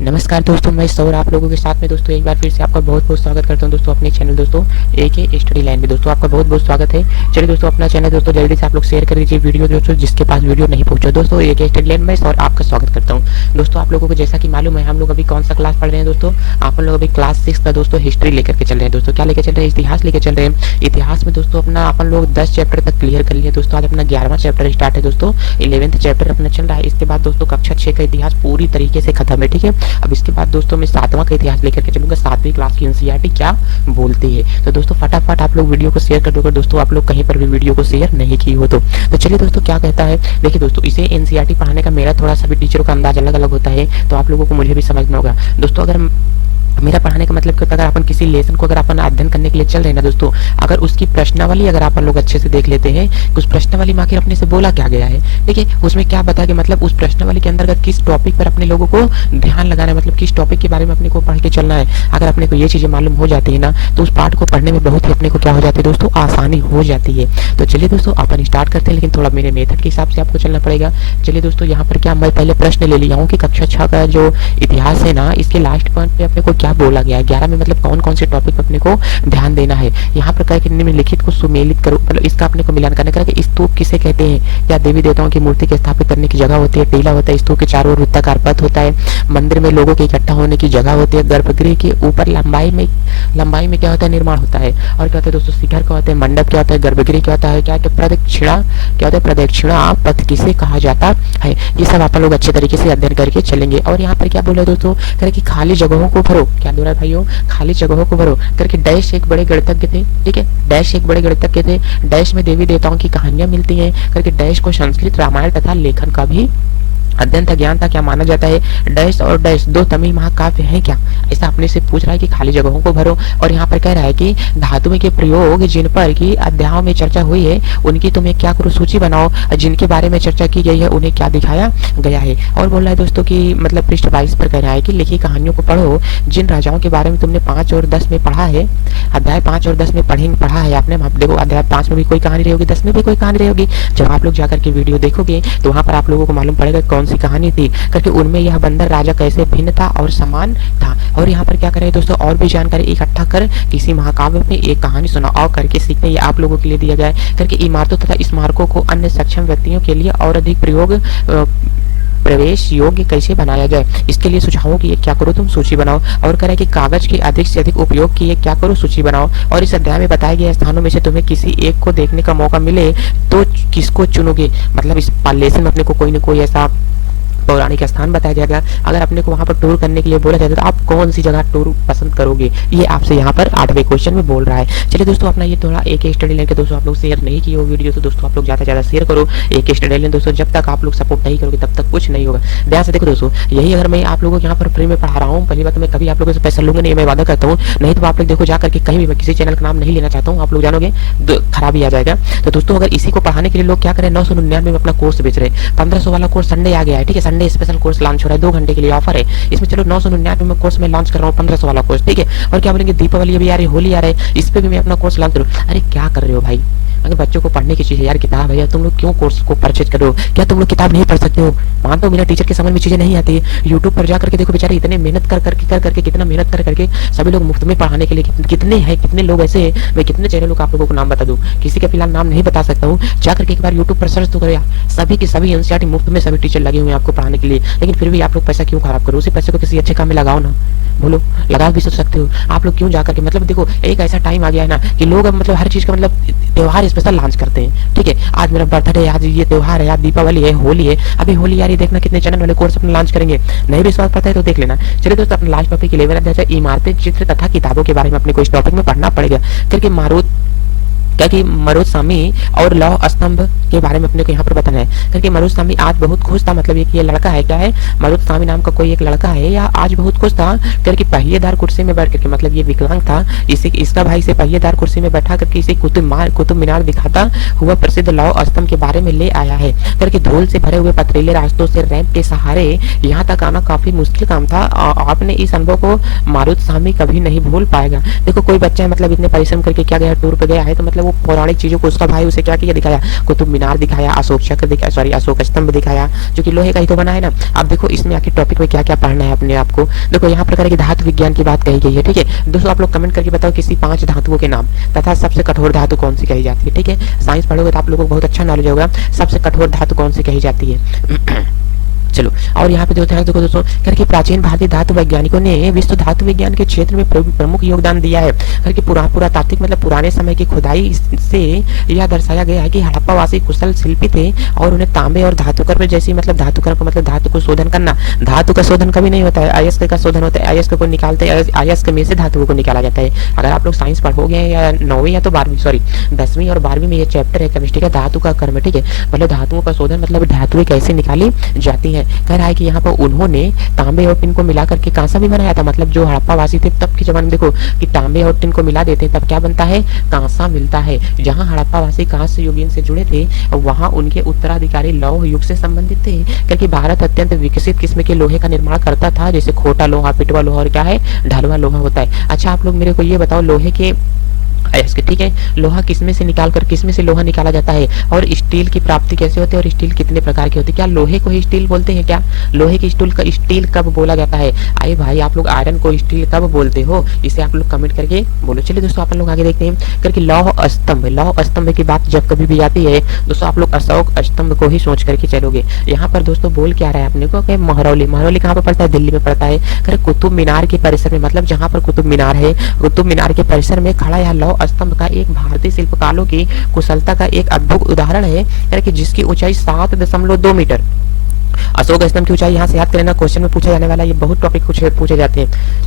नमस्कार दोस्तों, मैं सौर आप लोगों के साथ में दोस्तों एक बार फिर से आपका बहुत बहुत स्वागत करता हूं दोस्तों अपने चैनल दोस्तों एके स्टडी लाइन में। दोस्तों आपका बहुत बहुत स्वागत है। चलिए दोस्तों अपना चैनल दोस्तों जल्दी से आप लोग शेयर कर दीजिए वीडियो दोस्तों, जिसके पास वीडियो नहीं पहुंचा। दोस्तों एके स्टडी लाइन में और आपका स्वागत करता हूँ। दोस्तों आप लोगों को जैसा कि मालूम है हम लोग अभी कौन सा क्लास पढ़ रहे हैं दोस्तों, आप लोग अभी क्लास 6 का दोस्तों हिस्ट्री लेकर के चल रहे हैं। दोस्तों क्या लेकर चल रहे हैं, इतिहास लेकर चल रहे हैं। इतिहास में दोस्तों अपना अपन लोग 10 चैप्टर तक क्लियर कर लिए दोस्तों। आज अपना 11वां चैप्टर स्टार्ट है दोस्तों, 11th चैप्टर अपना चल रहा है। इसके बाद दोस्तों कक्षा 6 का इतिहास पूरी तरीके से खत्म है, ठीक है। अब इसके बाद दोस्तों मैं 7वां का इतिहास लेकर के चलूंगा, 7वीं क्लास की एनसीईआरटी क्या बोलती है। तो दोस्तों फटाफट आप लोग वीडियो को शेयर कर दोगे दोस्तों, आप लोग कहीं पर भी वीडियो को शेयर नहीं की हो तो चलिए दोस्तों क्या कहता है। देखिए दोस्तों इसे एनसीईआरटी पढ़ाने का मेरा थोड़ा सा भी टीचरों का अंदाज अलग अलग होता है, तो आप लोगों को मुझे भी समझना होगा दोस्तों। अगर मेरा पढ़ाने का मतलब क्या होता है, अगर अपन किसी लेसन को अगर अपन अध्ययन करने के लिए चल रहे हैं ना दोस्तों, अगर उसकी प्रश्नावली अगर अपन लोग अच्छे से देख लेते हैं कि उस प्रश्नावली में आखिर अपने से बोला क्या गया है, देखिए उसमें क्या बता के मतलब उस प्रश्नावली के अंतर्गत किस टॉपिक पर अपने लोगों को ध्यान लगाना है, मतलब किस टॉपिक के बारे में अपने को पढ़ के चलना है। अगर अपने को ये चीजें मालूम हो जाती है ना तो उस पाठ को पढ़ने में बहुत ही अपने को क्या हो जाती है दोस्तों, आसानी हो जाती है। तो चलिए दोस्तों अपन स्टार्ट करते हैं, लेकिन थोड़ा मेरे मेथड के हिसाब से आपको चलना पड़ेगा। चलिए दोस्तों यहाँ पर क्या मैं पहले प्रश्न ले लिया हूँ कि कक्षा 6 का जो इतिहास है ना, इसके लास्ट पॉइंट पे अपने को क्या बोला गया है, 11 में मतलब कौन कौन से टॉपिक पे अपने को ध्यान देना है। यहाँ पर कहा कि निम्नलिखित को सुमेलित करो, मतलब इसका अपने को मिलान करने का कि स्तूप किसे कहते हैं। या देवी देवताओं की मूर्ति के स्थापित करने की जगह होती है, टीला होता है, स्तूप के चारों ओर वृत्ताकार पथ होता है, मंदिर में लोगों के इकट्ठा होने की जगह होती है, गर्भगृह के ऊपर लंबाई में क्या होता है, निर्माण होता है। और क्या होता है दोस्तों, शिखर क्या होता है, मंडप क्या होता है, गर्भगृह क्या होता है, क्या प्रदक्षिणा क्या होता है, प्रदक्षिणा पथ किसे कहा जाता है। ये सब आप लोग अच्छे तरीके से अध्ययन करके चलेंगे। और यहाँ पर क्या बोल रहे हैं दोस्तों, कह कि खाली जगहों को भरो, क्या बोल रहा है भाइयों, खाली जगहों को भरो करके। डैश एक बड़े गणितज्ञ थे, ठीक है, डैश एक बड़े गणितज्ञ थे, डैश में देवी देवताओं की कहानियां मिलती हैं करके। डैश को संस्कृत रामायण तथा लेखन का भी अध्ययन था, ज्ञान था, क्या माना जाता है। डैश और डैश दो तमिल महाकाव्य हैं क्या, ऐसा अपने से पूछ रहा है कि खाली जगहों को भरो। और यहाँ पर कह रहा है कि धातुओं के प्रयोग जिन पर की अध्यायों में चर्चा हुई है उनकी तुम्हें क्या करो, सूची बनाओ। जिनके बारे में चर्चा की गई है उन्हें क्या दिखाया गया है। और बोल रहा है दोस्तों की मतलब पृष्ठ 22 पर कह रहा है कि लिखी कहानियों को पढ़ो जिन राजाओं के बारे में तुमने 5 और 10 में पढ़ा है। अध्याय 5 और 10 में पढ़ा है आपने। देखो अध्याय 5 में भी कोई कहानी रहेगी, 10 में भी कोई कहानी रहेगी। जब आप लोग जाकर के वीडियो देखोगे तो वहां पर आप लोगों को मालूम पड़ेगा कौन सी कहानी थी करके, उनमें यह बंदर राजा कैसे भिन्न था और समान था। और यहाँ पर क्या करें दोस्तों, और भी जानकारी इकट्ठा कर किसी महाकाव्य में एक कहानी सुनाओ करके सीखने, ये आप लोगों के लिए दिया गया है करके। इमारतों तथा स्मारकों को अन्य सक्षम व्यक्तियों के लिए और अधिक प्रवेश योग्य कैसे बनाया जाए, इसके लिए सुझावों की क्या करो तुम सूची बनाओ। और करें कि कागज के अधिक से अधिक उपयोग की क्या करो सूची बनाओ। और इस अध्याय में बताए गए स्थानों में से तुम्हें किसी एक को देखने का मौका मिले तो किसको चुनोगे। मतलब इस लेसन में अपने को कोई न कोई ऐसा पौराणिक स्थान बताया जाएगा। अगर अपने को वहां पर टूर करने के लिए बोला जाता है तो आप कौन सी जगह टूर पसंद करोगे, ये आपसे यहाँ पर 8वें क्वेश्चन में बोल रहा है। चलिए दोस्तों अपना ये थोड़ा एक स्टडी लेके दोस्तों आप लोग शेयर नहीं किए हो वीडियो, तो दोस्तों आप लोग ज्यादा से ज्यादा शेयर करो एक स्टडी लेन दोस्तों। जब तक आप लोग सपोर्ट नहीं करोगे तब तक कुछ नहीं होगा। ध्यान से देखो दोस्तों, यही अगर मैं आप लोगों को यहाँ पर फ्री में पढ़ा रहा हूँ, पहली बात मैं कभी आप लोगों से पैसा लूंगा नहीं, मैं वादा करता हूँ। नहीं तो आप लोग देखो जाकर के कहीं भी, मैं किसी चैनल का नाम नहीं लेना चाहता हूँ, आप लोग जानोगे खराबी आ जाएगा। तो दोस्तों अगर इसी को पढ़ाने के लिए लोग क्या करें, 999 में अपना कोर्स बेच रहे हैं। 1500 वाला कोर्स संडे आ गया है, ठीक है, संडे स्पेशल कोर्स लॉन्च हो रहा है, 2 घंटे के लिए ऑफर है इसमें। चलो 999 में कोर्स में लॉन्च कर रहा हूँ 1500 वाला कोर्स, ठीक है। और क्या बोलेंगे, दीपावली भी आ रही, होली आ रही है, इस पे भी मैं अपना कोर्स लॉन्च करूँ। अरे क्या कर रहे हो भाई, अगर बच्चों को पढ़ने की चीज है यार, किताब है यार, तुम लोग क्यों कोर्स को परचेज कर रहे हो। क्या तुम लोग किताब नहीं पढ़ सकते हो। मानता हूं मेरा टीचर के समझ में चीजें नहीं आती है। यूट्यूब पर जाकर के देखो बेचारे इतने मेहनत कर करके कितना मेहनत कर करके सभी लोग मुफ्त में पढ़ाने के लिए कितने हैं, कितने लोग ऐसे हैं। मैं कितने चैनलों का आप लोगों को नाम बता दूं, किसी का फिलहाल नाम नहीं बता सकता हूँ। जाकर के एक बार यूट्यूब पर सर्च तो करो यार, सभी के सभी एनसीईआरटी मुफ्त में सभी टीचर लगे हुए हैं आपको पढ़ाने के लिए। लेकिन फिर भी आप लोग पैसा क्यों खराब करो, उसी पैसे को किसी अच्छे काम में लगाओ ना। बोलो, लगा भी सोच सकते हो आप लोग, क्यों जाकर के मतलब देखो एक ऐसा टाइम आ गया है ना कि लोग अब मतलब हर चीज का मतलब त्योहार स्पेशल लॉन्च करते हैं, ठीक है। आज मेरा बर्थडे, आज ये त्योहार है, आज दीपावली है, होली है, अभी होली आ रही, देखना कितने चैनल वाले कोर्स अपना लॉन्च करेंगे। नहीं विश्वास पड़ता है तो देख लेना। चलिए दोस्तों अपना लास्ट टॉपिक 11 अध्याय इमारतें, चित्र तथा किताबों के बारे में अपने को इस टॉपिक में पढ़ना पड़ेगा क्योंकि क्या कि मरुदस्वामी और लौह स्तंभ के बारे में अपने को यहाँ पर बताना है क्योंकि मरुदस्वामी आज बहुत खुश था। मतलब ये लड़का है, क्या है, मरुदस्वामी नाम का कोई एक लड़का है, या आज बहुत खुश था करके पहिएदार कुर्सी में बैठ करके, मतलब ये विकलांग था, इसे इसका भाई से पहिएदार कुर्सी में बैठा करके इसे कुतुब मीनार दिखाता हुआ प्रसिद्ध लौह स्तंभ के बारे में ले आया है करके। धूल से भरे हुए पथरीले रास्तों से रैंप के सहारे यहाँ तक आना काफी मुश्किल काम था। आपने इस अनुभव को मरुदस्वामी कभी नहीं भूल पाएगा। देखो कोई बच्चा है मतलब इतने परिश्रम करके क्या गया, टूर पे गया है, तो मतलब वो पौराणिक चीजों को उसका भाई उसे क्या किया दिखाया, कुतुब मीनार दिखाया, अशोक चक्र दिखाया, सॉरी अशोक स्तंभ दिखाया, जो कि लोहे का ही तो बना है ना। अब देखो इसमें आखिर टॉपिक में क्या क्या पढ़ना है अपने आप को। देखो यहाँ प्रकार की धातु विज्ञान की बात कही गई है, ठीक है दोस्तों। आप लोग कमेंट करके बताओ किसी 5 धातुओं के नाम तथा सबसे कठोर धातु कौन सी कही जाती है, ठीक है। साइंस पढ़ोगे तो आप लोगों को बहुत अच्छा नॉलेज होगा सबसे कठोर धातु कौन सी कही जाती है। चलो, और यहाँ पे देखो दोस्तों करके प्राचीन भारतीय धातु वैज्ञानिकों ने विश्व धातु विज्ञान के क्षेत्र में प्रमुख योगदान दिया है। करके पुरातात्विक मतलब पुराने समय की खुदाई से यह दर्शाया गया है कि हड़प्पावासी कुशल शिल्पी थे और उन्हें तांबे और धातुकर्म जैसी मतलब धातुकर्म मतलब धातु को शोधन करना। धातु का शोधन कभी नहीं होता है, अयस्क का शोधन होता है। अयस्क को निकालते हैं, अयस्क में से धातुओं को निकाला जाता है। अगर आप लोग साइंस पढ़ोगे या 9वीं या तो 12वीं सॉरी 10वीं और 12वीं में ये चैप्टर है केमिस्ट्री का, धातु का कर्म, ठीक है। मतलब धातुओं का शोधन मतलब धातुएं कैसे निकाली जाती है। कह रहा है कि यहाँ पर उन्होंने तांबे और टिन को मिला करके कांसा भी बनाया था। मतलब जो हड़प्पावासी थे तब के जमाने में देखो कि तांबे और टिन को मिला देते हैं तब क्या बनता है, कांसा मिलता है। जहाँ हड़प्पावासी कांस्य युगीन से जुड़े थे वहाँ उनके उत्तराधिकारी लौह युग से संबंधित थे, क्योंकि भारत अत्यंत विकसित किस्म के लोहे का निर्माण करता था, जैसे खोटा लोहा, पिटवा लोहा और क्या है ढलवा लोहा होता है। अच्छा आप लोग मेरे को ये बताओ लोहे के अयस्क, ठीक है, लोहा किसमें से निकाल कर किसमें से लोहा निकाला जाता है, और स्टील की प्राप्ति कैसे होती है, और स्टील कितने प्रकार की होती है। क्या लोहे को ही स्टील बोलते हैं क्या, लोहे की स्टील कब बोला जाता है। आए भाई आप लोग आयरन को स्टील कब बोलते हो, इसे आप लोग कमेंट करके बोलो। चलिए दोस्तों अपन लोग आगे देखते हैं करके लौह स्तंभ की बात जब कभी भी आती है दोस्तों आप लोग अशोक स्तंभ को ही सोच करके चलोगे। यहाँ पर दोस्तों बोल क्या रहा है अपने को, महरौली कहाँ पर पड़ता है, दिल्ली में पड़ता है। करे कुतुब मीनार के परिसर में, मतलब जहाँ पर कुतुब मीनार है, कुतुब मीनार के परिसर में खड़ा यह लौह स्तंभ का एक भारतीय शिल्पकारों की कुशलता का एक अद्भुत उदाहरण है कि जिसकी ऊंचाई 7.2 मीटर। अशोक स्तंभ की ऊंचाई यहाँ से याद करना, क्वेश्चन में पूछा जाने वाला, ये बहुत टॉपिक पूछे जाते हैं।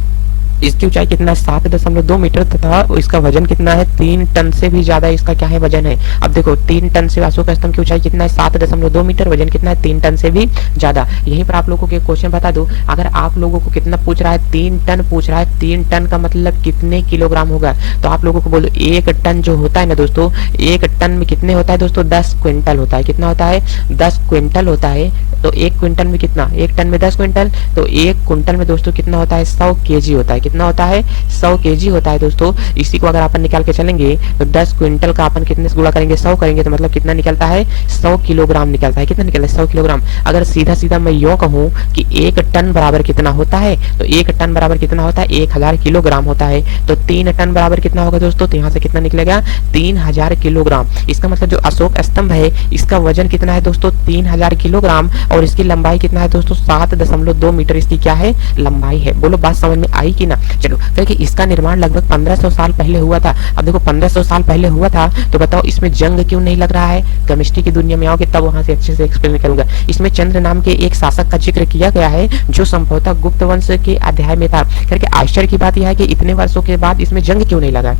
इसकी ऊंचाई कितना है 7.2 मीटर तथा इसका वजन कितना है 3 टन से भी ज्यादा इसका क्या है वजन है। अब देखो 3 टन से अशोक स्तंभ की ऊंचाई कितना है 7.2 मीटर, वजन कितना है 3 टन से भी ज्यादा। यहीं पर आप लोगों को क्वेश्चन बता दूं, अगर आप लोगों को कितना पूछ रहा है 3 टन पूछ रहा है, 3 टन का मतलब कितने किलोग्राम होगा, तो आप लोगों को बोलो 1 टन जो होता है ना दोस्तों, 1 टन में कितने होता है दोस्तों 10 क्विंटल होता है। कितना होता है 10 क्विंटल होता है। तो 1 क्विंटल में कितना, 1 टन में 10 क्विंटल, तो 1 क्विंटल में दोस्तों कितना होता है 100 केजी होता है। कितना होता है 100 केजी होता है दोस्तों। इसी को अगर अपन निकाल के चलेंगे तो 10 क्विंटल का अपन कितने से गुणा करेंगे 100 करेंगे तो मतलब कितना निकलता है 100 किलोग्राम निकलता है। कितना निकलता है 100 किलोग्राम। अगर सीधा सीधा मैं यो कहूँ कि 1 टन बराबर कितना होता है, तो 1 टन बराबर कितना होता है 1000 किलोग्राम होता है। तो 3 टन बराबर कितना होगा दोस्तों, तो यहाँ से कितना निकलेगा 3000 किलोग्राम। इसका मतलब जो अशोक स्तंभ है इसका वजन कितना है दोस्तों 3000 किलोग्राम, और इसकी लंबाई कितना है दोस्तों 7.2 मीटर इसकी क्या है लंबाई है। बोलो बात समझ में आई कि ना। चलो क्योंकि इसका निर्माण लगभग 1500 साल पहले हुआ था। अब देखो 1500 साल पहले हुआ था तो बताओ इसमें जंग क्यों नहीं लग रहा है। केमिस्ट्री की दुनिया में आओगे तब वहां से अच्छे से एक्सप्लेन करूंगा। इसमें चंद्र नाम के एक शासक का जिक्र किया गया है जो संभवतः गुप्त वंश के अध्याय में था। करके आश्चर्य की बात यह है कि इतने वर्षों के बाद इसमें जंग क्यों नहीं लगा,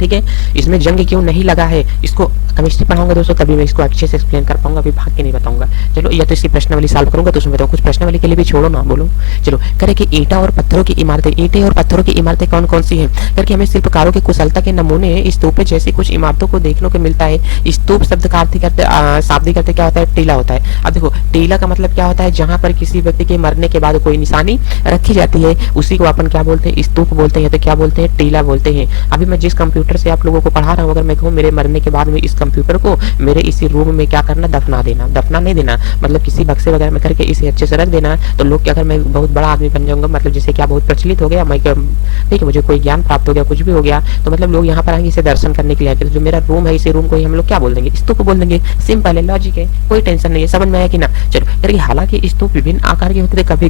ठीक है, इसमें जंग क्यों नहीं लगा है। इसको केमिस्ट्री पढ़ाऊंगा दोस्तों तभी मैं इसको अच्छे से एक्सप्लेन कर पाऊंगा, अभी भाग के नहीं बताऊंगा। चलो या तो इसकी प्रश्नावली सॉल्व करूंगा तो उसमें बताऊँ, कुछ प्रश्नावली के लिए भी छोड़ो ना बोलो। चलो करे कि ईंटा और पत्थरों की इमारतें, ईंटे और पत्थरों की इमारतें कौन कौन सी हैं, करके हमें शिल्पकारों की कुशलता के नमूने स्तूप जैसी कुछ इमारतों को देखने को मिलता है। स्तूप शब्द का शाब्दिक अर्थ क्या होता है टीला होता है। अब देखो टीला का मतलब क्या होता है, जहाँ पर किसी व्यक्ति के मरने के बाद कोई निशानी रखी जाती है उसी को अपन क्या बोलते हैं स्तूप बोलते हैं, तो क्या बोलते हैं टीला बोलते हैं। अभी मैं जिस कंप्यूटर से आप लोगों को पढ़ा रहा हूँ, अगर मैं कहूँ मेरे मरने के बाद में इस कंप्यूटर को मेरे इसी रूम में क्या करना दफना देना, दफना नहीं देना मतलब किसी बक्से वगैरह में करके इसे अच्छे से रख देना, तो लोग क्या, अगर मैं बहुत बड़ा आदमी बन जाऊंगा मतलब जैसे क्या बहुत प्रचलित हो गया, मैं ठीक है मुझे कोई ज्ञान प्राप्त हो गया कुछ भी हो गया, तो मतलब लोग यहाँ पर आएंगे इसे दर्शन करने के लिए आएंगे। तो जो मेरा रूम है इसी रूम को ही हम लोग क्या बोल देंगे स्तूप बोल देंगे। सिंपल है, लॉजिक है, कोई टेंशन नहीं है, समझ में आया कि ना। चलो करके हालांकि स्तूप विभिन्न आकार के होते थे, कभी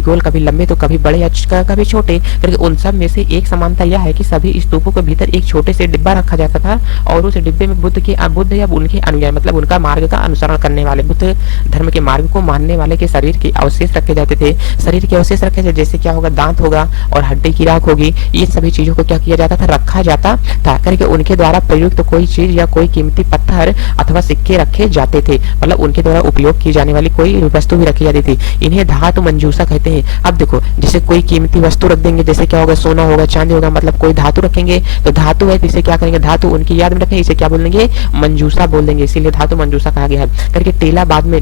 गोल कभी लंबे तो कभी बड़े या कभी छोटे। करके उन सब में से एक समानता यह है कि सभी स्तूपों के भीतर एक छोटे से डिब्बा रखा जाता था और उस डिब्बे में बुद्ध या उनके अनुयायी मतलब उनका मार्ग का अनुसरण करने वाले बुद्ध धर्म के मार्ग को मानने वाले के शरीर के अवशेष रखे जाते थे। शरीर के अवशेष रखे थे जैसे क्या होगा दांत होगा और हड्डी की राख होगी, ये सभी चीजों को क्या किया जाता था रखा जाता था। करके उनके द्वारा प्रयुक्त कोई चीज या कोई कीमती पत्थर अथवा सिक्के रखे जाते थे, मतलब उनके द्वारा उपयोग की जाने वाली कोई वस्तु भी रखी जाती थी। इन्हें धातु मंजूषा कहते हैं। अब देखो जैसे कोई कीमती वस्तु रख देंगे, जैसे क्या होगा सोना होगा चांदी होगा, मतलब कोई धातु रखेंगे तो धातु है इसे क्या करेंगे धातु उनकी याद में रखेंगे, इसे क्या बोल देंगे मंजूषा बोल देंगे, इसीलिए धातु मंजूषा कहा गया है। करके टीला बाद में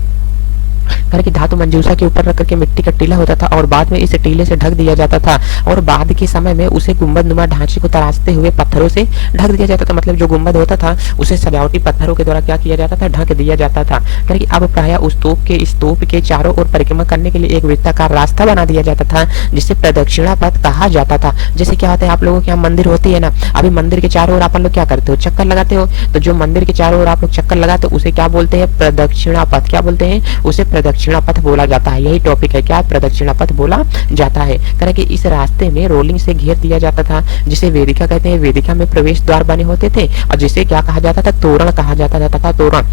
करके धातु मंजूषा के ऊपर रख करके मिट्टी का टीला होता था और बाद में इस टीले से ढक दिया जाता था और बाद के समय में उसे गुंबद नुमा ढांचे को तराशते हुए पत्थरों से ढक दिया जाता था। मतलब जो गुंबद होता था उसे सजावटी पत्थरों के द्वारा क्या किया जाता था, ढक दिया जाता था। करके अब प्राय उस स्तूप के चारों ओर परिक्रमा करने के लिए एक वृत्ताकार रास्ता बना दिया जाता था जिसे प्रदक्षिणा पथ कहा जाता था। जैसे क्या होता है, आप लोगों के यहाँ मंदिर होती है ना, अभी मंदिर के चारों ओर आप लोग क्या करते हो, चक्कर लगाते हो। तो जो मंदिर के चारों ओर आप लोग चक्कर लगाते हो उसे क्या बोलते हैं, प्रदक्षिणा पथ। क्या बोलते हैं, उसे प्रदक्षिणा पथ बोला जाता है। यही टॉपिक है, क्या प्रदक्षिणा पथ बोला जाता है। करके इस रास्ते में रोलिंग से घेर दिया जाता था जिसे वेदिका कहते हैं। वेदिका में प्रवेश द्वार बने होते थे और जिसे क्या कहा जाता था, तोरण कहा जाता था तथा तोरण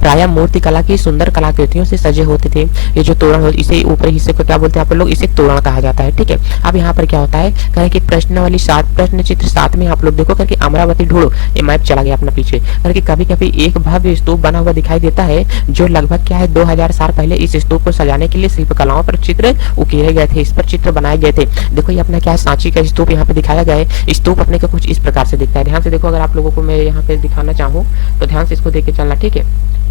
प्राय मूर्ति कला की सुंदर कलाकृतियों से सजे होते थे। ये जो तोरण, इसे ऊपरी हिस्से को क्या बोलते हैं आप लोग, इसे तोरण कहा जाता है। ठीक है, अब यहाँ पर क्या होता है, कहें कि प्रश्नावली 7 प्रश्न चित्र 7 में आप लोग देखो करके अमरावती ढूंढो, ये मैप चला गया अपना पीछे। करके कभी कभी एक भव्य स्तूप बना हुआ दिखाई देता है जो लगभग क्या है 2000 साल पहले इस स्तूप को सजाने के लिए शिल्पकलाओं पर चित्र उकेरे गए थे, इस पर चित्र बनाए गए थे। देखो ये अपना क्या है, सांची का स्तूप यहाँ पे दिखाया गया है। स्तूप अपने को कुछ इस प्रकार से दिखता है। ध्यान से देखो, अगर आप लोगों को मैं यहाँ पे दिखाना चाहूँ तो ध्यान से इसको देख के चलना। ठीक है,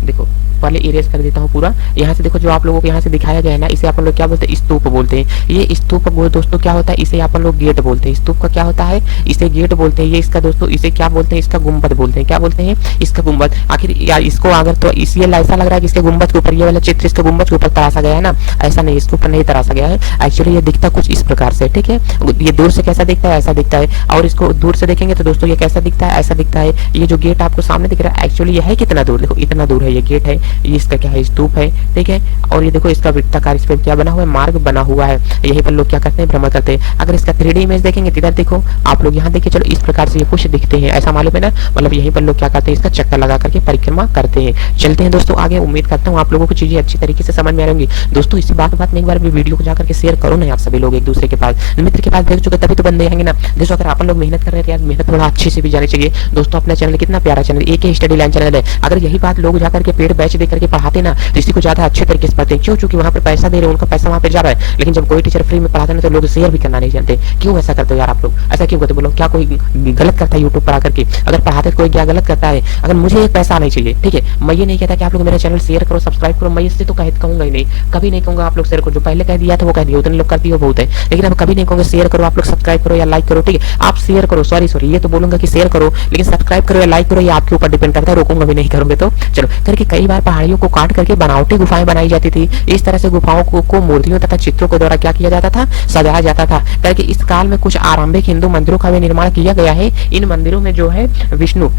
देखो पहले इरेज कर देता हूँ पूरा। यहाँ से देखो, जो आप लोगों को यहाँ से दिखाया गया है ना, इसे अपन लोग क्या बोलते हैं, स्तूप बोलते हैं। ये स्तूप दोस्तों क्या होता है, इसे अपन लोग गेट बोलते हैं। स्तूप का क्या होता है, इसे गेट बोलते हैं। ये इसका दोस्तों इसे क्या बोलते हैं, इसका गुम्बद बोलते हैं। क्या बोलते हैं, इसका गुम्बद। आखिर इसको अगर तो इस ये ऐसा लग रहा है कि इसके गुम्बद के ऊपर, ये वाला चित्र इसके गुम्बद के ऊपर तराशा गया है ना, ऐसा नहीं, इसके ऊपर नहीं तराशा गया है। एक्चुअली ये दिखता कुछ इस प्रकार से। ठीक है, ये दूर से कैसा दिखता है, ऐसा दिखता है। और इसको दूर से देखेंगे तो दोस्तों ये कैसा दिखता है, ऐसा दिखता है। ये जो गेट आपको सामने दिख रहा है, एक्चुअली ये है कितना दूर, देखो इतना दूर है, ये गेट है, ये इसका क्या है, स्तूप है। ठीक है, और ये देखो इसका वृत्ताकार इस पे क्या बना हुआ है, मार्ग बना हुआ है। यहीं पर लोग क्या करते हैं, भ्रमण करते हैं। अगर इसका 3D इमेज देखेंगे तो इधर देखो आप लोग, यहाँ देखिए, चलो इस प्रकार से ये कुछ दिखते हैं, ऐसा मालूम है ना। मतलब यहीं पर लोग क्या करते हैं, इसका चक्कर लगा करके परिक्रमा करते हैं। चलते हैं दोस्तों आगे। उम्मीद करता हूँ आप लोगों को चीजें अच्छी तरीके से समझ में आ रही होंगी। दोस्तों इसी बात में एक बार भी वीडियो को जाकर के शेयर करो ना, आप सभी लोग एक दूसरे के पास, मित्र के पास भेज चुके तभी तो बंदे आएंगे ना। दोस्तों अगर आप लोग मेहनत कर रहे हैं, मेहनत थोड़ा अच्छे से भी जानी चाहिए। दोस्तों अपना चैनल कितना प्यारा चैनल, एक ही स्टडी लाइन चैनल है। अगर यही बात लोग जाकर के पेड बैच दे करके पढ़ाते ना, तो इसी को ज्यादा अच्छे तरीके से पढ़ते हैं। क्यों, क्योंकि वहाँ पर पैसा दे रहे हैं, उनका पैसा वहाँ पे जा रहा है। लेकिन जब कोई टीचर फ्री में पढ़ाते हैं तो लोग शेयर भी करना नहीं जानते। क्यों ऐसा करते हो यार आप लोग, ऐसा क्यों करते हो, बोलो क्या कोई गलत करता है यूट्यूब पर आकर के? अगर पढ़ाते तो कोई क्या गलत करता है? अगर मुझे एक पैसा नहीं चाहिए, ठीक है, मैं ये नहीं कहता कि आप लोग मेरा चैनल शेयर करो, सब्सक्राइब करो, मैं इससे तो कहूंगा ही नहीं, कभी नहीं कहूंगा आप लोग शेयर करो। जो पहले कह दिया था वो कह दिया, उतने लोग करती हो बहुत है, लेकिन अब कभी नहीं कहूंगा शेयर करो, आप लोग सब्सक्राइब करो या लाइक करो। ठीक है, आप शेयर करो, सॉरी ये तो बोलूंगा कि शेयर करो, लेकिन सब्सक्राइब करो या लाइक करो, ये आपके ऊपर डिपेंड करता है, रोकूंगा भी नहीं करोगे तो। चलो, करके कई बार पहाड़ियों को काट करके बनावटी गुफाएं बनाई जाती थी। इस तरह से गुफाओं को मूर्तियों तथा चित्रों के द्वारा क्या किया जाता था, सजाया जाता था। करके इस काल में कुछ आरंभिक हिंदू मंदिरों का भी निर्माण किया गया है। इन मंदिरों में जो है विष्णु,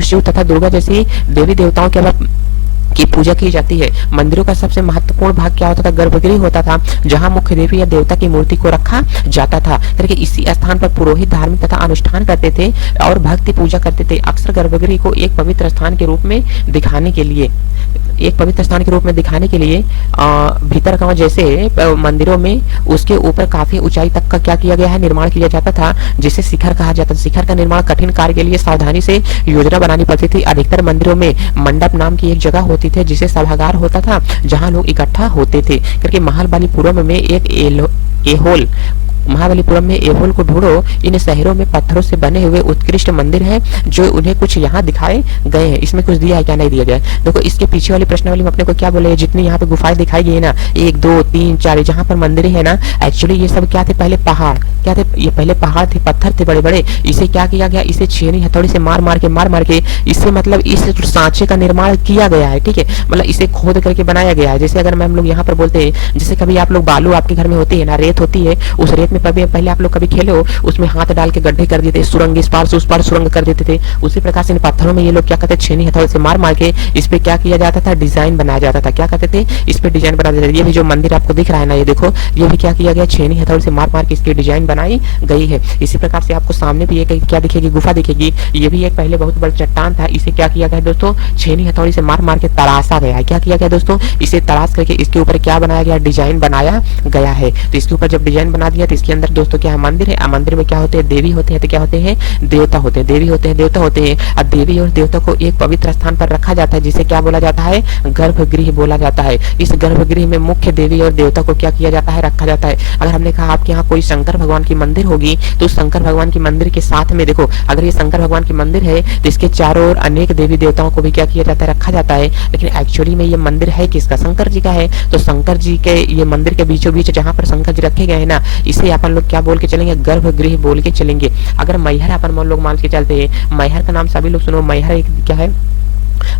शिव तथा दुर्गा जैसी देवी देवताओं की पूजा की जाती है। मंदिरों का सबसे महत्वपूर्ण भाग क्या होता था, गर्भगृह होता था, जहां मुख्य देवी या देवता की मूर्ति को रखा जाता था। करके इसी स्थान पर पुरोहित धार्मिक तथा अनुष्ठान करते थे और भक्ति पूजा करते थे। अक्सर गर्भगृह को एक पवित्र स्थान के रूप में दिखाने के लिए भीतर गांव जैसे मंदिरों में उसके ऊपर काफी ऊंचाई तक का क्या किया गया है, निर्माण किया जाता था, जिसे शिखर कहा जाता था। शिखर का निर्माण कठिन कार्य के लिए सावधानी से योजना बनानी पड़ती थी। अधिकतर मंदिरों में मंडप नाम की एक जगह होती थी जिसे सभागार होता था, जहां लोग इकट्ठा होते थे। करके महाबलीपुरम में एहोल को ढूंढो। इन शहरों में पत्थरों से बने हुए उत्कृष्ट मंदिर हैं जो उन्हें कुछ यहाँ दिखाए गए हैं। इसमें कुछ दिया है क्या, नहीं दिया गया। देखो इसके पीछे वाली प्रश्नावली में अपने को क्या बोले, जितनी यहाँ पे गुफाएं दिखाई गई है ना, 1 2 3 4 जहाँ पर मंदिर है ना, एक्चुअली ये सब क्या थे, पहले पहाड़ क्या थे, ये पहले पहाड़ थे, पत्थर थे बड़े बड़े। इसे क्या किया गया, इसे छेनी हथौड़ी से मार मार के इससे मतलब इस सांचे का निर्माण किया गया है। ठीक है, मतलब इसे खोद करके बनाया गया है। जैसे अगर मैं हम लोग यहाँ पर बोलते हैं, जैसे कभी आप लोग बालू आपके घर में होती है ना, रेत होती है, उस रेत में पहले आप लोग कभी खेले हो, उसमें हाथ डाल के गड्ढे कर देते, सुरंग इस पार से उस पार सुरंग कर देते थे। उसी प्रकार से इन पत्थरों में ये लोग क्या करते, छेनी हथौड़ी से मार के इस पे क्या किया जाता था, डिजाइन बनाया जाता था। क्या करते थे, इस पे डिजाइन बना देते थे। ये भी जो मंदिर आपको दिख रहा है ना, ये देखो, ये भी क्या किया गया, छेनी हथौड़ी से मार के इसकी डिजाइन बनाई गई है। इसी प्रकार से आपको सामने भी एक क्या दिखेगी, गुफा दिखेगी। ये भी एक पहले बहुत बड़ा चट्टान था, इसे क्या किया गया दोस्तों, छेनी हथौड़ी से मार के तराशा गया है। क्या किया गया दोस्तों, इसे तराश करके इसके ऊपर क्या बनाया गया, डिजाइन बनाया गया है। तो इसके ऊपर जब डिजाइन बना दिया तो इसके जिसके अंदर दोस्तों क्या है, मंदिर है। मंदिर में क्या होते हैं, देवी होते हैं तो क्या होते हैं, देवता होते हैं। देवी होते हैं, देवता होते हैं। और देवी और देवता को एक पवित्र स्थान पर रखा जाता है, जिसे क्या बोला जाता है, गर्भगृह बोला जाता है। इस गर्भगृह में मुख्य देवी और देवता को क्या किया जाता है, रखा जाता है। अगर हमने कहा आपके यहाँ कोई शंकर भगवान की मंदिर होगी, तो शंकर भगवान की मंदिर के साथ में देखो, अगर ये शंकर भगवान की मंदिर है तो इसके चारों ओर अनेक देवी देवताओं को भी क्या किया जाता है, रखा जाता है। लेकिन एक्चुअली में ये मंदिर है किसका, शंकर जी का है। तो शंकर जी के ये मंदिर के बीचों बीच जहाँ पर शंकर जी रखे गए हैं ना, इसे अपन लोग क्या बोल के चलेंगे, गर्भगृह बोल के चलेंगे। अगर मैहर अपन लोग मान के चलते हैं, मैहर का नाम सभी लोग सुनो, मैहर एक क्या है,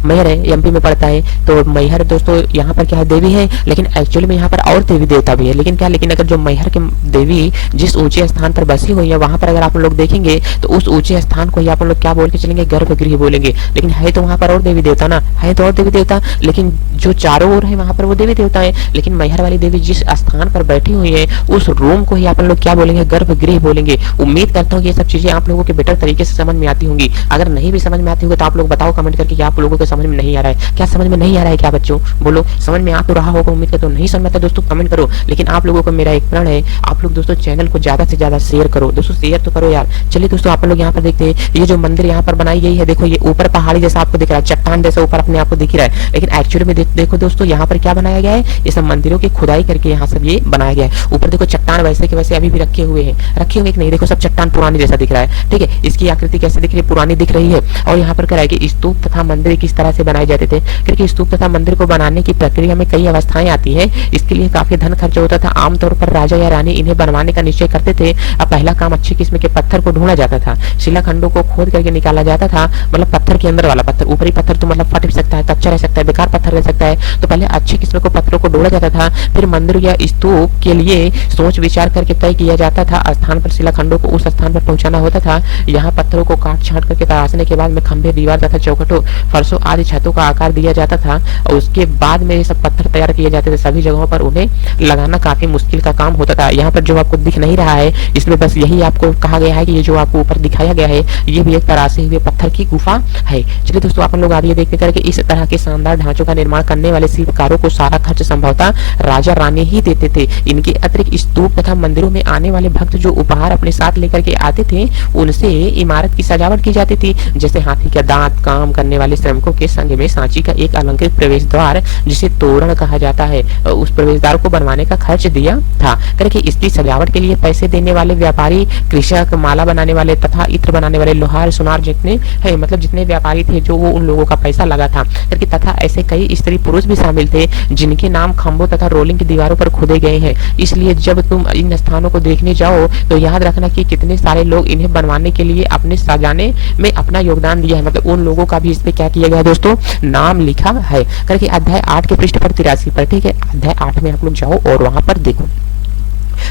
मैहर है, एमपी में पड़ता है। तो मैहर दोस्तों यहाँ पर क्या है, देवी है, लेकिन एक्चुअली में यहाँ पर और देवी देवता भी है। लेकिन क्या, लेकिन अगर जो मैहर की देवी जिस ऊंचे स्थान पर बसी हुई है, वहां पर अगर आप लोग देखेंगे तो उस ऊंचे स्थान को ही आप लोग क्या बोल के चलेंगे, गर्भगृह बोलेंगे। लेकिन है तो वहां पर और देवी देवता ना, है तो और देवी देवता, लेकिन जो चारों ओर है वहां पर वो देवी देवता है। लेकिन मैहर वाली देवी जिस स्थान पर बैठी हुई है, उस रूम को ही आप लोग क्या बोलेंगे, गर्भगृह बोलेंगे। उम्मीद करता हूँ ये सब चीजें आप लोगों के बेटर तरीके से समझ में आती होंगी। अगर नहीं भी समझ में आती होगी तो आप लोग बताओ कमेंट करके, आप लोगों को समझ में नहीं आ रहा है क्या, समझ में नहीं आ रहा है क्या बच्चों, बोलो। समझ में आ तो रहा होगा, उम्मीद करता हूं। नहीं समझ में आता दोस्तों कमेंट करो। लेकिन आप लोगों को मेरा एक प्रण है, आप लोग दोस्तों चैनल को ज्यादा से ज्यादा शेयर करो दोस्तों, शेयर तो करो यार। चलिए दोस्तों आप लोग यहाँ पर देखते हैं, ये जो मंदिर यहाँ पर बनाई गई है, देखो ये ऊपर पहाड़ी जैसा आपको दिख रहा है, चट्टान जैसा ऊपर अपने आप को दिख रहा है। लेकिन एक्चुअली में देखो दोस्तों यहाँ पर क्या बनाया गया है, ये सब मंदिरों की खुदाई करके यहाँ सब ये बनाया गया है। ऊपर देखो चट्टान वैसे के वैसे अभी भी रखे हुए हैं, रखे हुए नहीं, देखो सब चट्टान पुरानी जैसा दिख रहा है। ठीक है, इसकी आकृति कैसे दिख रही है, पुरानी दिख रही है। और यहाँ पर क्या है कि स्तूप तथा मंदिर किस तरह से बनाए जाते थे, क्योंकि स्तूप तथा मंदिर को बनाने की प्रक्रिया में कई अवस्थाएं आती है। इसके लिए काफी धन खर्च होता था। आमतौर पर राजा या रानी इन्हें बनवाने का निश्चय करते थे। अब पहला काम अच्छी किस्म के पत्थर को ढूंढा जाता था, शिलाखंडों को खोद करके निकाला जाता था। मतलब पत्थर के अंदर वाला पत्थर, ऊपरी पत्थर तो मतलब फट भी सकता है, कच्चा रह सकता है, बेकार पत्थर रह सकता है। तो पहले अच्छी किस्म को पत्थरों को ढूंढा जाता था, फिर मंदिर या स्तूप के लिए सोच विचार करके तय किया जाता था। स्थान पर शिलाखंडों को उस स्थान पर पहुंचाना होता था। यहाँ पत्थरों को काट छांट करके तराशने के बाद में खंभे, दीवार तथा चौखटों, फर्शों आदि छतों का आकार दिया जाता था। और उसके बाद में ये सब पत्थर तैयार किए जाते थे। सभी जगहों पर उन्हें लगाना काफी मुश्किल का काम होता था। यहाँ पर जो आपको दिख नहीं रहा है, इसमें बस यही आपको कहा गया है कि ये जो आपको ऊपर दिखाया गया है, ये भी एक तराशे हुए पत्थर की गुफा है। चलिए दोस्तों आप लोग आगे देखते करके, इस तरह के शानदार ढांचों का निर्माण करने वाले शिल्पकारों को सारा खर्च संभवतः राजा रानी ही देते थे। इनके अतिरिक्त स्तूप तथा मंदिरों में आने वाले भक्त जो उपहार अपने साथ लेकर के आते थे, उनसे इमारत की सजावट की जाती थी। जैसे हाथी का दांत, काम करने वाले श्रमिकों के संग में सांची का एक अलंकृत प्रवेश द्वार जिसे तोरण कहा जाता है, उस प्रवेश द्वार को बनवाने का खर्च दिया था। करके इसकी सजावट के लिए पैसे देने वाले व्यापारी, कृषक, माला बनाने वाले तथा इत्र बनाने वाले, लोहार, सुनार जितने है, मतलब जितने व्यापारी थे, जो वो उन लोगों का पैसा लगा था। करके तथा ऐसे कई स्त्री पुरुष भी शामिल थे जिनके नाम खंभों तथा रोलिंग की दीवारों पर खुदे गए हैं। इसलिए जब तुम इन स्थानों को देखने जाओ तो याद रखना कि कितने सारे लोग इन्हें बनवाने के लिए अपने सजाने में अपना योगदान दिया है। मतलब उन लोगों का भी इस पे क्या किया गया है दोस्तों, नाम लिखा है। करके अध्याय 8 के पृष्ठ पर 83 पर, ठीक है, अध्याय 8 में आप लोग जाओ और वहां पर देखो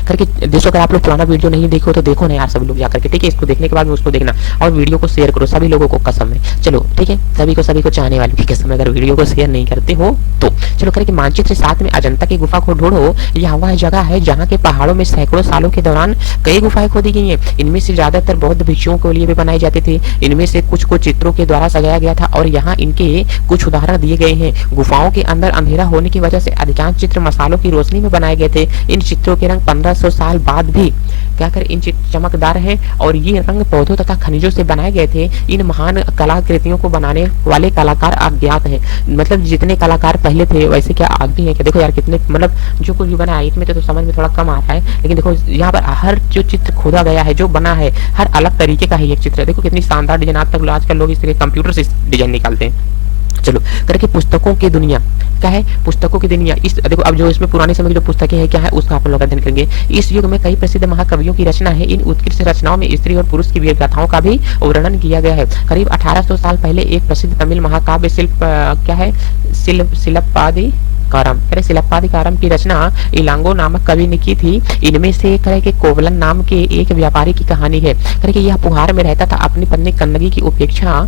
करके। दोस्तों अगर आप लोग पुराना वीडियो नहीं देखो तो देखो ना यार सभी लोग जाकर के, ठीक है। इसको देखने के बाद में उसको देखना और वीडियो को शेयर करो सभी लोगों को, कसम है। चलो ठीक है, सभी को चाहने वाले की कसम, अगर वीडियो को शेयर नहीं करते हो तो। चलो करके मानचित्र 7 में अजंता की गुफा को ढूंढो। यह वह जगह है जहाँ के पहाड़ों में सैकड़ों सालों के दौरान कई गुफाएं खोदी गई है। इनमें से ज्यादातर बौद्ध भिक्षुओं के लिए भी बनाए जाते थे। इनमें से कुछ को चित्रों के द्वारा सजाया गया था और यहाँ इनके कुछ उदाहरण दिए गए हैं। गुफाओं के अंदर अंधेरा होने की वजह से अधिकांश चित्र मसालों की रोशनी में बनाए गए थे। इन चित्रों के रंग 1500 साल बाद भी क्या कर इन चमकदार है और ये रंग पौधों तथा खनिजों से बनाए गए थे। इन महान कलाकृतियों को बनाने वाले कलाकार अज्ञात हैं। मतलब जितने कलाकार पहले थे वैसे क्या आज भी है क्या, देखो यार कितने, मतलब जो कुछ भी बना है इसमें तो समझ में थोड़ा कम आ रहा है, लेकिन देखो यहाँ पर हर जो चित्र खोदा गया है, जो बना है, हर अलग तरीके का ही एक चित्र है। देखो कितनी शानदार डिजाइन, आज तक आजकल लोग इस तरह कंप्यूटर से डिजाइन निकालते हैं। चलो करके पुस्तकों की दुनिया क्या है, पुस्तकों की दुनिया। इस देखो अब जो इसमें पुराने समय की जो पुस्तकें हैं क्या है, उसका आप लोग अध्ययन करेंगे। इस युग में कई प्रसिद्ध महाकवियों की रचना है। इन उत्कृष्ट रचनाओं में स्त्री और पुरुष की वीर गाथाओं का भी वर्णन किया गया है। करीब 1800 साल पहले एक प्रसिद्ध तमिल महाकाव्य शिल्प क्या है, शिलप्पादिकारम की रचना इलांगो नामक कवि ने की थी। इनमें से एक है कि कोवलन नाम के एक व्यापारी की कहानी है। करके यह पुहार में रहता था, अपनी पत्नी कन्नगी की उपेक्षा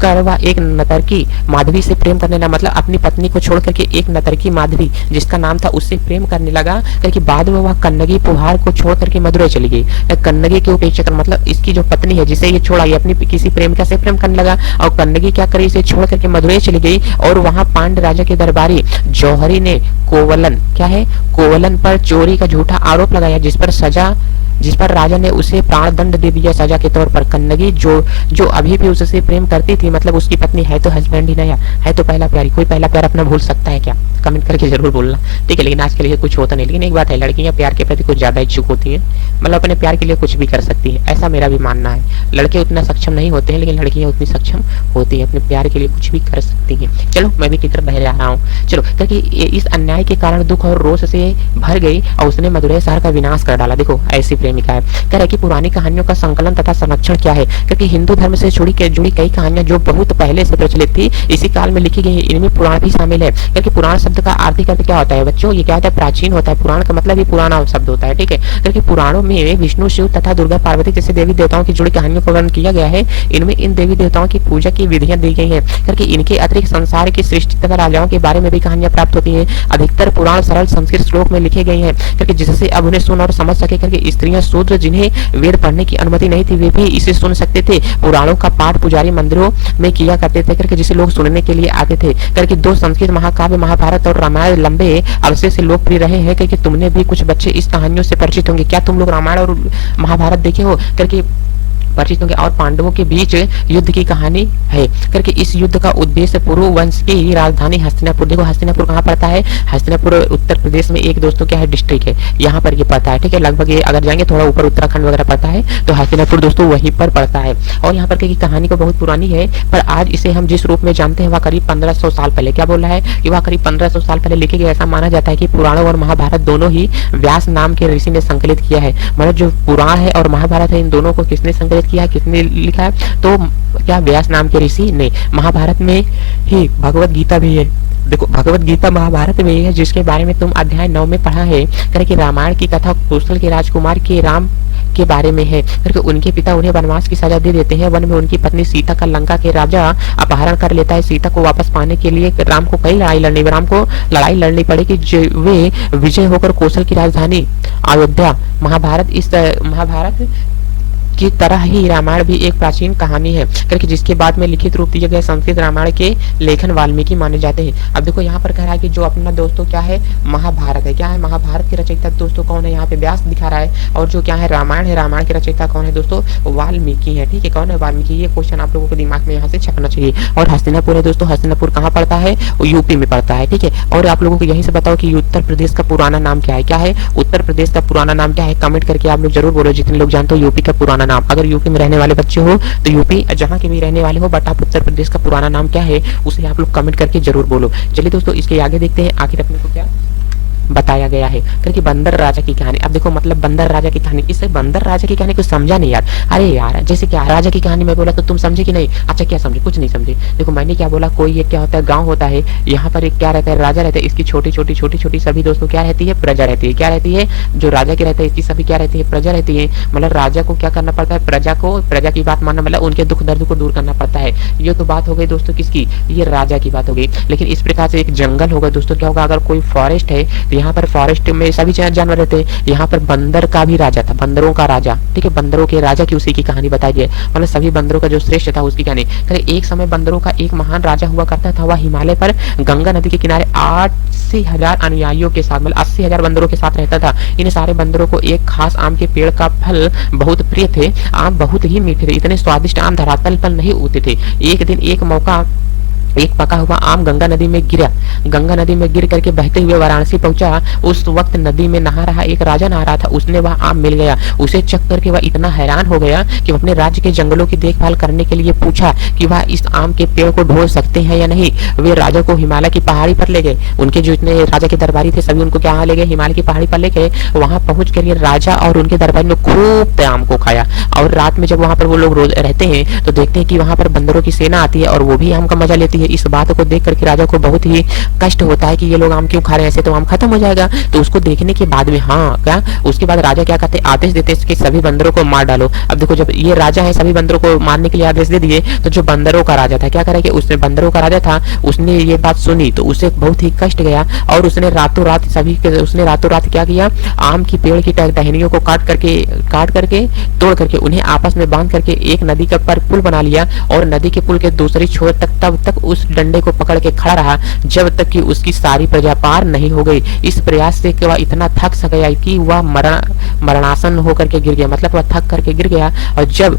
कर वह एक नतरकी माधवी से प्रेम करने लगा। मतलब अपनी पत्नी को छोड़ करके एक नतरकी माधवी जिसका नाम था उससे प्रेम करने लगा। करके बाद में वह कन्नगी पुहार को छोड़ करके मदुरई चली गई। कन्नगी के उपेक्षा कर मतलब इसकी जो पत्नी है जिसे ये छोड़ा, ये अपनी किसी प्रेमिका से प्रेम करने लगा और कन्नगी क्या करी, इसे छोड़ करके मदुरई चली गई। और वहां पांड्य राजा के दरबारी जौहरी ने कोवलन क्या है, कोवलन पर चोरी का झूठा आरोप लगाया, जिस पर सजा जिस पर राजा ने उसे प्राण दंड दे दिया सजा के तौर पर। कन्नगी जो जो अभी भी उससे प्रेम करती थी, मतलब उसकी पत्नी है तो हस्बैंड ही नया है तो पहला प्यार। कोई पहला प्यार अपना भूल सकता है क्या? कमेंट करके जरूर बोलना, ठीक है। लेकिन आज के लिए कुछ होता नहीं। लेकिन एक बात है, लड़कियां प्यार के प्रति कुछ ज्यादा इच्छुक होती हैं, मतलब अपने प्यार के लिए कुछ भी कर सकती है, ऐसा मेरा भी मानना है। लड़के उतना सक्षम नहीं होते हैं, लेकिन लड़कियां उतनी सक्षम होती हैं, अपने प्यार के लिए कुछ भी कर सकती हैं। चलो मैं भी किधर बह जा रहा हूँ। चलो, क्योंकि इस अन्याय के कारण दुख और रोष से भर गई और उसने मदुरै शहर का विनाश कर डाला। देखो ऐसी प्रेमिका है। कह रहे कि पुरानी कहानियों का संकलन तथा संरक्षण क्या है, क्योंकि हिंदू धर्म से जुड़ी कई कहानियां जो बहुत पहले से प्रचलित थी इसी काल में लिखी गई, इनमें पुराण भी शामिल है। क्योंकि पुराण शब्द का आर्थिक अर्थ क्या होता है बच्चों? ये क्या होता है? प्राचीन होता है। पुराण का मतलब ही पुराना शब्द होता है, ठीक है। क्योंकि पुराणों में विष्णु, शिव तथा दुर्गा, पार्वती जैसे देवी देवताओं की जुड़ी कहानियों का वर्णन किया गया है। इनमें इन देवी देवताओं की पूजा की विधियां दी गई हैं, क्योंकि इनके अतिरिक्त संसार की सृष्टि तथा राजाओं के बारे में भी कहानियां प्राप्त होती हैं। अधिकतर पुराण सरल संस्कृत श्लोक में लिखे गए हैं, क्योंकि जिससे अब उन्हें सुन और समझ सके। करके स्त्रियां शूद्र जिन्हें वेद पढ़ने की अनुमति नहीं थी वे भी इसे सुन सकते थे। पुराणों का पाठ पुजारी मंदिरों में किया करते थे, करके जिसे लोग सुनने के लिए आते थे। करके दो संस्कृत महाकाव्य महाभारत और रामायण लंबे अरसे से लोकप्रिय रहे हैं। क्योंकि तुमने भी कुछ बच्चे इस कहानियों से परिचित होंगे। क्या तुम लोग रामायण और महाभारत देखे हो? करके परिचित होंगे। और पांडवों के बीच युद्ध की कहानी है। करके इस युद्ध का उद्देश्य पुरु वंश की राजधानी हस्तिनापुर, देखो हस्तिनापुर कहाँ पड़ता है? हस्तिनापुर उत्तर प्रदेश में एक दोस्तों क्या है डिस्ट्रिक्ट है, यहाँ पर ये पड़ता है, ठीक है। लगभग ये अगर जाएंगे थोड़ा ऊपर उत्तराखंड वगैरह पड़ता है तो हस्तिनापुर दोस्तों वहीं पर पड़ता है। और यहाँ पर की कहानी को बहुत पुरानी है, पर आज इसे हम जिस रूप में जानते हैं वह करीब 1500 साल पहले, क्या बोल रहा है कि वह करीब 1500 साल पहले लिखे गए। ऐसा माना जाता है कि पुराणों और महाभारत दोनों ही व्यास नाम के ऋषि ने संकलित किया है। मतलब जो पुराण है और महाभारत है इन दोनों को किसने संकलित किया है, किसने लिखा है? तो क्या व्यास नाम के ऋषि ने। महाभारत में ही भगवत गीता भी है। देखो भगवत गीता महाभारत में है, जिसके बारे में तुम अध्याय 9 में पढ़ा है। करे कि रामायण की कथा कौशल के राजकुमार के राम के बारे में है। करके उनके पिता उन्हें वनवास की सजा दे देते हैं। वन में उनकी पत्नी सीता का लंका के राजा अपहरण कर लेता है। सीता को वापस पाने के लिए राम को लड़ाई लड़नी पड़ी कि वे विजय होकर कौशल की राजधानी अयोध्या। महाभारत की तरह ही रामायण भी एक प्राचीन कहानी है, करके जिसके बाद में लिखित रूप दिए गए संस्कृत रामायण के लेखन वाल्मीकि माने जाते हैं। अब देखो यहाँ पर कह रहा है कि जो अपना दोस्तों क्या है महाभारत है, क्या है महाभारत के रचयिता दोस्तों कौन है? यहाँ पे व्यास दिखा रहा है। और जो क्या है रामायण है, रामायण के रचयिता कौन है दोस्तों? वाल्मीकि है, ठीक है। कौन है? वाल्मीकि। ये क्वेश्चन आप लोगों के दिमाग में यहाँ से छपना चाहिए। और हस्तिनापुर है दोस्तों, हस्तिनापुर कहाँ पड़ता है? यूपी में पड़ता है, ठीक है। और आप लोगों को यहीं से बताओ कि उत्तर प्रदेश का पुराना नाम क्या है? क्या है उत्तर प्रदेश का पुराना नाम क्या है? कमेंट करके आप लोग जरूर बोलो जितने लोग जानते हो यूपी का पुराना नाम। अगर यूपी में रहने वाले बच्चे हो तो यूपी जहाँ के भी रहने वाले हो, बट आप उत्तर प्रदेश का पुराना नाम क्या है उसे आप लोग कमेंट करके जरूर बोलो। चलिए दोस्तों इसके आगे देखते हैं आखिर अपने को क्या बताया गया है। क्योंकि बंदर राजा की कहानी। अब देखो मतलब बंदर राजा की कहानी, इससे बंदर राजा की कहानी कुछ समझा नहीं यार। अरे यार जैसे क्या राजा की कहानी में बोला तो तुम समझे कि नहीं? अच्छा क्या समझे? कुछ नहीं समझे। देखो मैंने क्या बोला, कोई ये क्या होता है गाँव होता है, यहाँ पर एक क्या रहता है राजा रहता है, इसकी छोटी छोटी सभी दोस्तों क्या रहती है? प्रजा रहती है। क्या रहती है? जो राजा की रहता है इसकी सभी क्या रहती है? प्रजा रहती है। मतलब राजा को क्या करना पड़ता है? प्रजा की बात मानना, मतलब उनके दुख दर्द को दूर करना पड़ता है। ये तो बात हो गई दोस्तों किसकी? ये राजा की बात हो गई। लेकिन इस प्रकार से एक जंगल होगा दोस्तों, क्या होगा अगर कोई फॉरेस्ट है तो यहाँ पर फॉरेस्ट में सभी जानवर रहते हैं। यहाँ पर बंदर का भी राजा था, बंदरों का राजा, ठीक है। बंदरों के राजा की उसी की कहानी बताई है। मतलब सभी बंदरों का जो श्रेष्ठ था उसकी कहानी। एक समय बंदरों का एक महान राजा हुआ करता था। वह हिमालय पर गंगा नदी के किनारे 80,000 अनुयायियों के साथ, मतलब 80,000 बंदरों के साथ रहता था। इन सारे बंदरों को एक खास आम के पेड़ का फल बहुत प्रिय थे। आम बहुत ही मीठे थे। इतने स्वादिष्ट आम धरातल पर नहीं उगते थे। एक दिन एक पका हुआ आम गंगा नदी में गिरा। गंगा नदी में गिर करके बहते हुए वाराणसी पहुंचा। उस वक्त नदी में नहा रहा एक राजा नहा रहा था। उसने वह आम मिल गया। उसे चख करके वह इतना हैरान हो गया कि अपने राज्य के जंगलों की देखभाल करने के लिए पूछा कि वह इस आम के पेड़ को ढो सकते हैं या नहीं। वे राजा को हिमालय की पहाड़ी पर ले गए। उनके जो इतने राजा के दरबारी थे सभी उनको क्या ले गए? हिमालय की पहाड़ी पर ले गए। वहां पहुंच कर राजा और उनके दरबारी ने खूब आम को खाया। और रात में जब वहां पर वो लोग रोज रहते हैं तो देखते हैं कि वहां पर बंदरों की सेना आती है और वो भी आम का मजा लेती है। इस बात को देख करके राजा को बहुत ही कष्ट होता है कि ये लोग आम क्यों खा रहे हैं, ऐसे तो आम खत्म हो जाएगा। तो उसको देखने के बाद में उसके बाद राजा क्या कहते हैं? आदेश देते हैं कि सभी बंदरों को मार डालो। अब देखो जब ये राजा है सभी बंदरों को मारने के लिए आदेश दे दिए तो जो बंदरों का राजा था क्या करे कि उसने बंदरों का राजा था, उसने ये बात सुनी तो उसे बहुत ही कष्ट गया और उसने रातों रात क्या किया? आम की पेड़ की टहनियों को काट करके तोड़ करके उन्हें आपस में बांध करके एक नदी का पर पुल बना लिया और नदी के पुल के दूसरी छोर तक तब तक उस डंडे को पकड़ के खड़ा रहा जब तक कि उसकी सारी प्रजा पार नहीं हो गई। इस प्रयास से वह इतना थक सा गया कि वह मरणासन होकर के गिर गया, मतलब वह थक करके गिर गया। और जब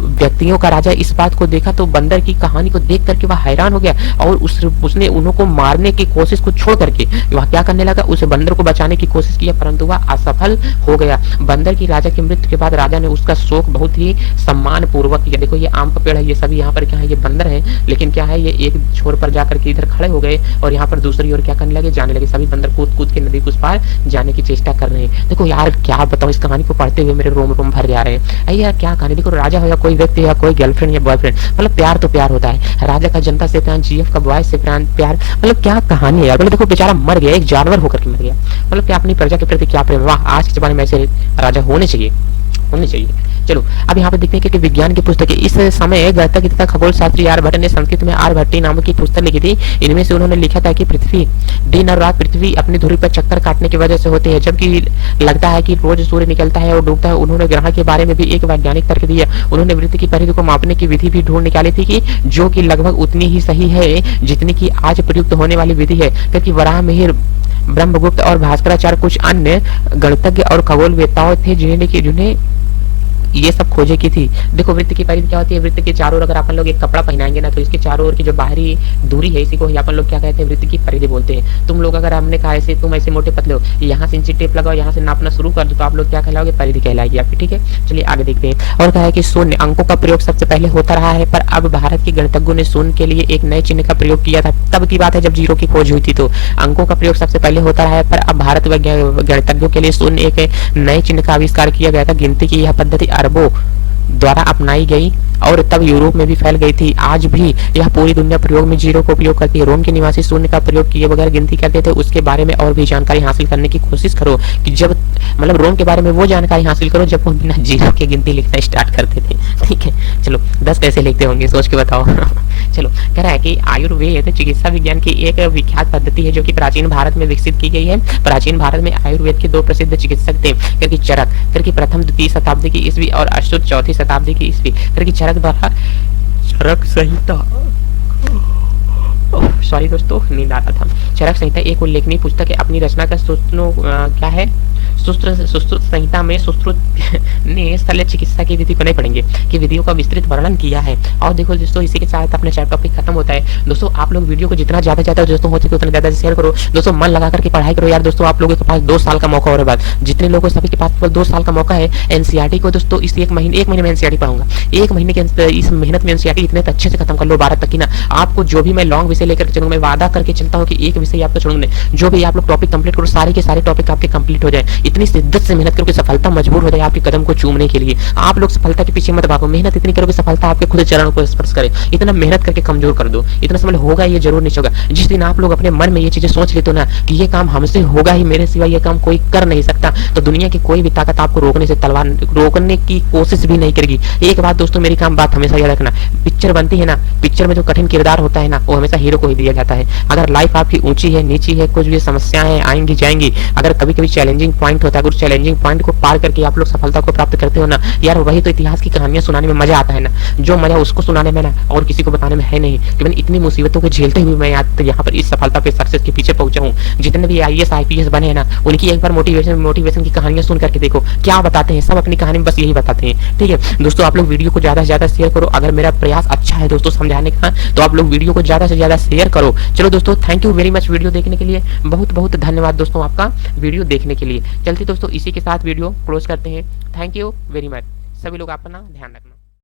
व्यक्तियों का राजा इस बात को देखा तो बंदर की कहानी को देख करके वह हैरान हो गया और उसने उनको मारने की कोशिश को छोड़ करके वह क्या करने लगा, उस बंदर को बचाने की कोशिश किया, परंतु वह असफल हो गया। बंदर की राजा की मृत्यु के बाद राजा ने उसका शोक बहुत ही सम्मान पूर्वक किया। देखो ये आम का पेड़ है, ये सभी यहाँ पर क्या है, ये बंदर है, लेकिन क्या है, ये एक छोर पर जाकर के इधर खड़े हो गए और यहाँ पर दूसरी ओर क्या करने लगे, जाने लगे। सभी बंदर कूद कूद के नदी के उस पार जाने की चेष्टा कर रहे हैं। देखो यार क्या बताऊं, इस कहानी को पढ़ते हुए मेरे रोम रोम भर जा रहे हैं। अरे यार क्या कहानी, देखो राजा हो या कोई व्यक्ति या कोई गर्लफ्रेंड या बॉयफ्रेंड, मतलब प्यार तो प्यार होता है। राजा का जनता से प्यार, जीएफ का बॉय से प्यार, मतलब क्या कहानी है यार। मतलब देखो बेचारा मर गया, एक जानवर होकर के मर गया, मतलब क्या अपनी प्रजा के प्रति क्या प्रेम। वाह, आज के जमाने में ऐसे राजा होने चाहिए। चलो अब यहाँ पे देखते हैं कि विज्ञान की पुस्तक इस समय गणितज्ञ तथा खगोल शास्त्री आर्यभट्ट ने संस्कृत में आर्यभट्टी नामक की पुस्तक लिखी थी। इनमें से उन्होंने लिखा था कि पृथ्वी दिन और रात पृथ्वी अपनी धुरी पर चक्कर काटने की वजह से होते हैं, जबकि लगता है कि रोज सूर्य निकलता है और डूबता है। उन्होंने ग्रहण के बारे में भी एक वैज्ञानिक तर्क दिया। उन्होंने वृत्त की परिधि को मापने की विधि भी ढूंढ निकाली थी कि जो कि लगभग उतनी ही सही है जितनी की आज प्रयुक्त होने वाली विधि है, क्योंकि वराह मिहिर, ब्रह्मगुप्त और भास्कराचार्य कुछ अन्य गणितज्ञ और खगोलवेत्ताओं थे जिन्हें ये सब खोजे की थी। देखो वृत्त की परिधि क्या होती है, वृत्त के चारों ओर अगर अपन लोग एक कपड़ा पहनाएंगे ना तो इसके चारों ओर की जो बाहरी दूरी है इसी को अपन लोग क्या कहते हैं, वृत्त की परिधि बोलते हैं। तुम लोग अगर हमने कहा ऐसे तुम ऐसे मोटे पतले हो, यहाँ से इंची टेप लगाओ, यहाँ से नापना शुरू कर दो तो आप लोग क्या कहलाओगे, परिधि कहलाएगी आपकी। ठीक है, चलिए आगे देखते हैं। और कहा है कि शून्य अंकों का प्रयोग सबसे पहले होता रहा है, पर अब भारत के गणितज्ञों ने शून्य के लिए एक नए चिन्ह का प्रयोग किया था। तब की बात है जब जीरो की खोज हुई थी, तो अंकों का प्रयोग सबसे पहले होता रहा है, पर अब भारत गणितज्ञों के लिए शून्य एक नए चिन्ह का आविष्कार किया गया था। गिनती की यह पद्धति अरबों द्वारा अपनाई गई और तब यूरोप में भी फैल गई थी। आज भी यह पूरी दुनिया प्रयोग में जीरो का उपयोग करती है। रोम के निवासी शून्य का प्रयोग किए बगैर गिनती करते थे। उसके बारे में और भी जानकारी हासिल करने की कोशिश करो कि जब मतलब रोम के बारे में वो जानकारी हासिल करो जब वो बिना जीरो के गिनती लिखना स्टार्ट करते थे। ठीक है, चलो 10 कैसे लिखते होंगे सोच के बताओ। चलो कह रहा है कि आयुर्वेद चिकित्सा विज्ञान की एक विख्यात पद्धति है जो कि प्राचीन भारत में विकसित की गई है। प्राचीन भारत में आयुर्वेद के 2 प्रसिद्ध चिकित्सक थे, करके चरक करके प्रथम द्वितीय शताब्दी की ईस्वी और अशुद्ध चौथी शताब्दी की ईस्वी। करके चरक द्वारा चरक संहिता, सॉरी दोस्तों नींद आ रहा था। चरक संहिता एक उल्लेखनीय पुस्तक है। अपनी रचना का क्या है, सुश्रुत संहिता में सुश्रुत ने शल्य चिकित्सा की विधि को नहीं पढ़ेंगे कि विधियों का विस्तृत वर्णन किया है। और देखो दोस्तों इसी के साथ अपना चैप्टर टॉपिक खत्म होता है। दोस्तों आप लोग वीडियो को जितना ज्यादा दोस्तों हो सके उतना ज्यादा शेयर करो। दोस्तों मन लगा करके पढ़ाई करो यार। दोस्तों आप लोगों के पास 2 साल का मौका और बाद जितने लोगों सभी के पास 2 साल का मौका है। एनसीईआरटी को दोस्तों इस एक महीने में एनसीईआरटी पढ़ाऊंगा। 1 महीने के इस मेहनत में एनसीईआरटी इतने अच्छे से खत्म कर लो 12 तक की ना। आपको जो भी मैं लॉन्ग विषय लेकर चलूंगा, मैं वादा करके चलता हूँ कि एक विषय आपको छोड़ूंगा। जो भी आप लोग टॉपिक कंप्लीट करो, सारे के सारे टॉपिक आपके कंप्लीट हो जाए। इतनी शिद्दत से मेहनत करो कि सफलता मजबूर हो जाए आपके कदम को चूमने के लिए। आप लोग सफलता के पीछे मत भागो, मेहनत इतनी करो कि सफलता आपके खुद चरण को स्पर्श करे। इतना मेहनत करके कमजोर कर दो, इतना समय होगा ये जरूर नहीं होगा। जिस दिन आप लोग अपने मन में ये चीजें सोच लेते हो ना कि ये काम हमसे होगा ही, मेरे सिवा ये काम कोई कर नहीं सकता, तो दुनिया की कोई भी ताकत आपको रोकने की कोशिश भी नहीं करेगी। एक बात दोस्तों मेरी बात हमेशा याद रखना, पिक्चर बनती है ना, पिक्चर में जो कठिन किरदार होता है ना वो हमेशा हीरो को ही दिया जाता है। अगर लाइफ आपकी ऊंची है नीची है, कुछ भी समस्याएं आएंगी जाएंगी, अगर कभी कभी चैलेंजिंग पॉइंट होता है, अगर चैलेंजिंग पॉइंट को पार करके आप लोग सफलता को प्राप्त करते हो ना यार, वही तो इतिहास की कहानियां सुनाने में मजा आता है ना। जो मजा उसको सुनाने में ना और किसी को बताने में है नहीं कि मैंने इतनी मुसीबतों को झेलते हुए मैं यहाँ पर इस सफलता पे सक्सेस के पीछे पहुंचा हूँ। जितने भी IAS IPS बने हैं ना उनकी एक बार मोटिवेशन की कहानियां सुन करके देखो क्या बताते हैं। सब अपनी कहानी में बस यही बताते हैं। ठीक है दोस्तों, आप लोग वीडियो को ज्यादा से ज्यादा शेयर करो। अगर मेरा प्रयास अच्छा है दोस्तों समझाने का तो आप लोग वीडियो को ज्यादा से ज्यादा शेयर करो। चलो दोस्तों thank you very much video देखने के लिए, बहुत बहुत धन्यवाद दोस्तों आपका वीडियो देखने के लिए। चलते दोस्तों इसी के साथ वीडियो क्लोज करते हैं। Thank you very much. सभी लोग अपना ध्यान रखना।